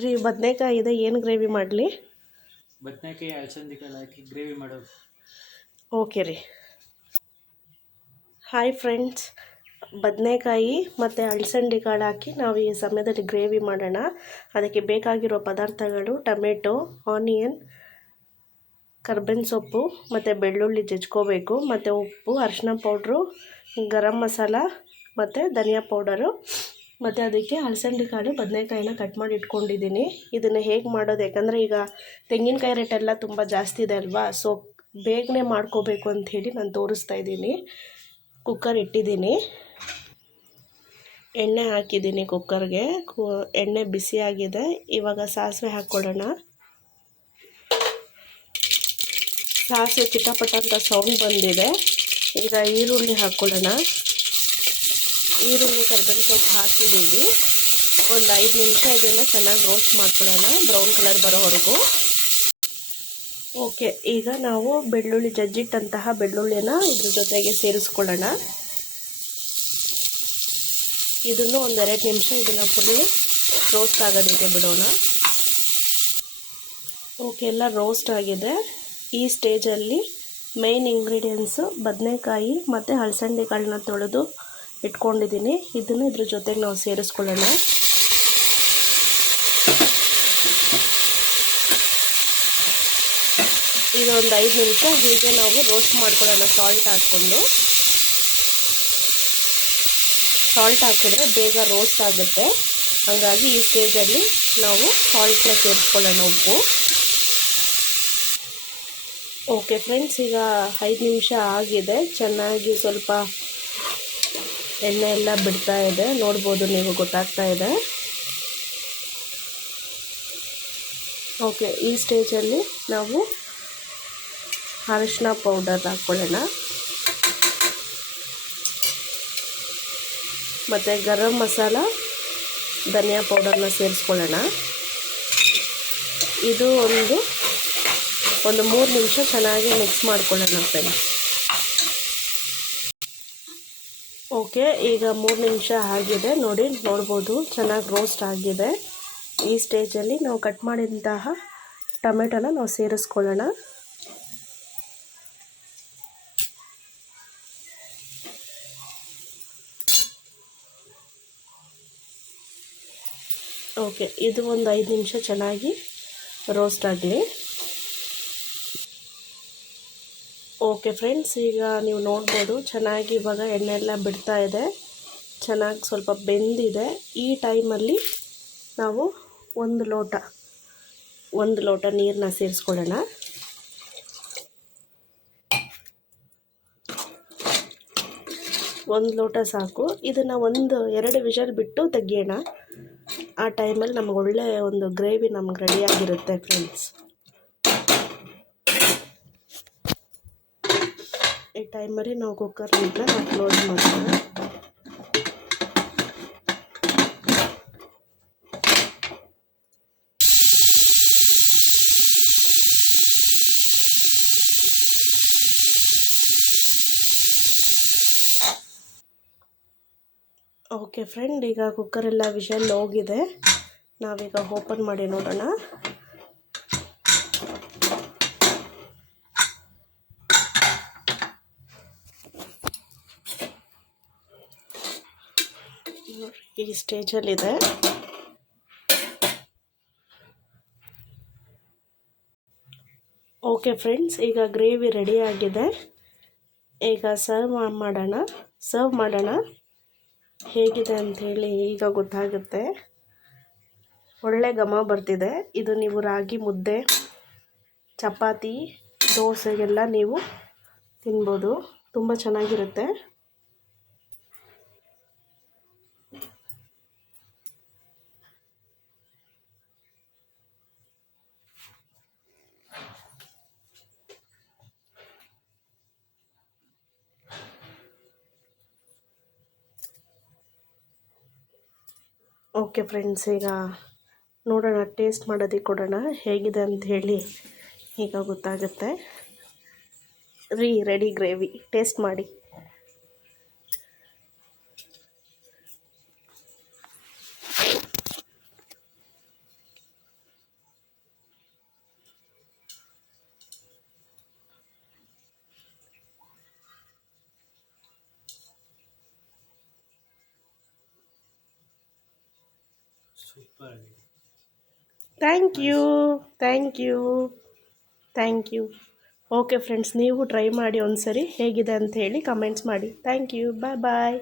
ರೀ ಬದನೆಕಾಯಿ ಇದೆ, ಏನು ಗ್ರೇವಿ ಮಾಡಲಿ? ಬದನೆಕಾಯಿ ಅಲಸಂದಿ ಕಾಳು ಹಾಕಿ ಗ್ರೇವಿ ಮಾಡೋದು. ಓಕೆ ರೀ. ಹಾಯ್ ಫ್ರೆಂಡ್ಸ್, ಬದನೆಕಾಯಿ ಮತ್ತು ಅಲಸಂದಿ ಕಾಳು ಹಾಕಿ ನಾವು ಈ ಸಮಯದಲ್ಲಿ ಗ್ರೇವಿ ಮಾಡೋಣ. ಅದಕ್ಕೆ ಬೇಕಾಗಿರೋ ಪದಾರ್ಥಗಳು ಟೊಮೆಟೊ, ಆನಿಯನ್, ಕರ್ಬೇವಿನ ಸೊಪ್ಪು ಮತ್ತು ಬೆಳ್ಳುಳ್ಳಿ ಜಜ್ಕೋಬೇಕು, ಮತ್ತು ಉಪ್ಪು, ಅರಿಶಿನ ಪೌಡ್ರು, ಗರಂ ಮಸಾಲ ಮತ್ತು ಧನಿಯಾ ಪೌಡರು, ಮತ್ತು ಅದಕ್ಕೆ ಅಲಸಂದಿ ಕಾಳು ಬದನೆಕಾಯಿನ ಕಟ್ ಮಾಡಿ ಇಟ್ಕೊಂಡಿದ್ದೀನಿ. ಇದನ್ನು ಹೇಗೆ ಮಾಡೋದು, ಯಾಕಂದರೆ ಈಗ ತೆಂಗಿನಕಾಯಿ ರೇಟೆಲ್ಲ ತುಂಬ ಜಾಸ್ತಿ ಇದೆ ಅಲ್ವಾ, ಸೊ ಬೇಗನೆ ಮಾಡ್ಕೋಬೇಕು ಅಂಥೇಳಿ ನಾನು ತೋರಿಸ್ತಾ ಇದ್ದೀನಿ. ಕುಕ್ಕರ್ ಇಟ್ಟಿದ್ದೀನಿ, ಎಣ್ಣೆ ಹಾಕಿದ್ದೀನಿ ಕುಕ್ಕರ್ಗೆ. ಎಣ್ಣೆ ಬಿಸಿಯಾಗಿದೆ. ಇವಾಗ ಸಾಸಿವೆ ಹಾಕ್ಕೊಳ್ಳೋಣ. ಸಾಸಿವೆ ಚಿಟಪಟ ಅಂತ ಸೌಂಡ್ ಬಂದಿದೆ. ಈಗ ಈರುಳ್ಳಿ ಹಾಕ್ಕೊಳ್ಳೋಣ. ಈರುಳ್ಳಿ ಕರ್ಬೇವಿನ ಸೊಪ್ಪು ಹಾಕಿದ್ದೀವಿ. ಒಂದು 5 ನಿಮಿಷ ಇದನ್ನು ಚೆನ್ನಾಗಿ ರೋಸ್ಟ್ ಮಾಡ್ಕೊಳ್ಳೋಣ, ಬ್ರೌನ್ ಕಲರ್ ಬರೋವರೆಗೂ. ಓಕೆ, ಈಗ ನಾವು ಬೆಳ್ಳುಳ್ಳಿ ಜಜ್ಜಿಟ್ಟಂತಹ ಬೆಳ್ಳುಳ್ಳಿನ ಇದ್ರ ಜೊತೆಗೆ ಸೇರಿಸ್ಕೊಳ್ಳೋಣ. ಇದನ್ನು ಒಂದು 2 ನಿಮಿಷ ಇದನ್ನು ಫುಲ್ಲು ರೋಸ್ಟ್ ಆಗೋದಕ್ಕೆ ಬಿಡೋಣ. ಓಕೆ, ಎಲ್ಲ ರೋಸ್ಟ್ ಆಗಿದೆ. ಈ ಸ್ಟೇಜಲ್ಲಿ ಮೇನ್ ಇಂಗ್ರೀಡಿಯೆಂಟ್ಸು ಬದನೆಕಾಯಿ ಮತ್ತು ಅಲಸಂದಿ ಕಾಳನ್ನ ತೊಳೆದು ಇಟ್ಕೊಂಡಿದ್ದೀನಿ. ಇದನ್ನು ಇದ್ರ ಜೊತೆಗೆ ನಾವು ಸೇರಿಸ್ಕೊಳ್ಳೋಣ. ಇದೊಂದು 5 ನಿಮಿಷ ಹೀಗೆ ನಾವು ರೋಸ್ಟ್ ಮಾಡ್ಕೊಳ್ಳೋಣ. ಸಾಲ್ಟ್ ಹಾಕ್ಕೊಂಡು, ಸಾಲ್ಟ್ ಹಾಕಿದ್ರೆ ಬೇಗ ರೋಸ್ಟ್ ಆಗುತ್ತೆ. ಹಾಗಾಗಿ ಈ ಸ್ಟೇಜಲ್ಲಿ ನಾವು ಸಾಲ್ಟ್ನ ಸೇರಿಸ್ಕೊಳ್ಳೋಣ, ಉಪ್ಪು. ಓಕೆ ಫ್ರೆಂಡ್ಸ್, ಈಗ 5 ನಿಮಿಷ ಆಗಿದೆ. ಚೆನ್ನಾಗಿ ಸ್ವಲ್ಪ ಎಣ್ಣೆ ಎಲ್ಲ ಬಿಡ್ತಾ ಇದೆ, ನೋಡ್ಬೋದು ನೀವು, ಗೊತ್ತಾಗ್ತಾ ಇದೆ. ಓಕೆ, ಈ ಸ್ಟೇಜಲ್ಲಿ ನಾವು ಅರಿಶಿನ ಪೌಡರ್ ಹಾಕ್ಕೊಳ್ಳೋಣ, ಮತ್ತು ಗರಂ ಮಸಾಲ, ಧನಿಯಾ ಪೌಡರ್ನ ಸೇರಿಸ್ಕೊಳ್ಳೋಣ. ಇದು ಒಂದು 3 ನಿಮಿಷ ಚೆನ್ನಾಗಿ ಮಿಕ್ಸ್ ಮಾಡ್ಕೊಳ್ಳೋಣ ಫ್ರೆಂಡ್ಸ್. ಓಕೆ, ಈಗ 3 ನಿಮಿಷ ಆಗಿದೆ, ನೋಡ್ಬೋದು ಚೆನ್ನಾಗಿ ರೋಸ್ಟ್ ಆಗಿದೆ. ಈ ಸ್ಟೇಜಲ್ಲಿ ನಾವು ಕಟ್ ಮಾಡಿದಂತಹ ಟೊಮೆಟೊನ ನಾವು ಸೇರಿಸ್ಕೊಳ್ಳೋಣ. ಓಕೆ, ಇದು ಒಂದು 5 ನಿಮಿಷ ಚೆನ್ನಾಗಿ ರೋಸ್ಟ್ ಆಗಲಿ. ಓಕೆ ಫ್ರೆಂಡ್ಸ್, ಈಗ ನೀವು ನೋಡ್ಬೋದು ಚೆನ್ನಾಗಿ ಇವಾಗ ಎಣ್ಣೆ ಎಲ್ಲ ಬಿಡ್ತಾ ಇದೆ, ಚೆನ್ನಾಗಿ ಸ್ವಲ್ಪ ಬೆಂದಿದೆ. ಈ ಟೈಮಲ್ಲಿ ನಾವು ಒಂದು ಲೋಟ ನೀರನ್ನ ಸೇರಿಸ್ಕೊಳ್ಳೋಣ. ಒಂದು ಲೋಟ ಸಾಕು. ಇದನ್ನು 1-2 ವಿಷಲ್ ಬಿಟ್ಟು ತೆಗಿಯೋಣ. ಆ ಟೈಮಲ್ಲಿ ನಮ್ಗೆ ಒಳ್ಳೆಯ ಒಂದು ಗ್ರೇವಿ ನಮ್ಗೆ ರೆಡಿಯಾಗಿರುತ್ತೆ ಫ್ರೆಂಡ್ಸ್. ಈ ಟೈಮಲ್ಲಿ ನಾವು ಕುಕ್ಕರ್ನ ಕ್ಲೋಸ್ ಮಾಡೋಣ. ಓಕೆ ಫ್ರೆಂಡ್, ಈಗ ಕುಕ್ಕರೆಲ್ಲ ವಿಷಲ್ ಹೋಗಿದೆ. ನಾವೀಗ ಓಪನ್ ಮಾಡಿ ನೋಡೋಣ. ಈ ಸ್ಟೇಜಲ್ಲಿದೆ. ಓಕೆ ಫ್ರೆಂಡ್ಸ್, ಈಗ ಗ್ರೇವಿ ರೆಡಿ ಆಗಿದೆ. ಈಗ ಸರ್ವ್ ಮಾಡೋಣ. ಹೇಗಿದೆ ಅಂಥೇಳಿ ಈಗ ಗೊತ್ತಾಗುತ್ತೆ. ಒಳ್ಳೆ ಘಮ ಬರ್ತಿದೆ. ಇದು ನೀವು ರಾಗಿ ಮುದ್ದೆ, ಚಪಾತಿ, ದೋಸೆಗೆಲ್ಲ ನೀವು ತಿನ್ಬೋದು, ತುಂಬ ಚೆನ್ನಾಗಿರುತ್ತೆ. ಓಕೆ ಫ್ರೆಂಡ್ಸ್, ಈಗ ನೋಡೋಣ, ಟೇಸ್ಟ್ ಮಾಡೋದಕ್ಕೆ ಕೊಡೋಣ, ಹೇಗಿದೆ ಅಂತ ಹೇಳಿ ಈಗ ಗೊತ್ತಾಗುತ್ತೆ. ರೆಡಿ ಗ್ರೇವಿ, ಟೇಸ್ಟ್ ಮಾಡಿ. ಸೂಪರ್ ಆಗಿದೆ. Thank you thank you thank you. Okay friends, ನೀವು ಟ್ರೈ ಮಾಡಿ ಒಂದ್ಸರಿ ಹೇಗಿದೆ ಅಂತ ಹೇಳಿ ಕಮೆಂಟ್ಸ್ ಮಾಡಿ. Thank you, bye bye.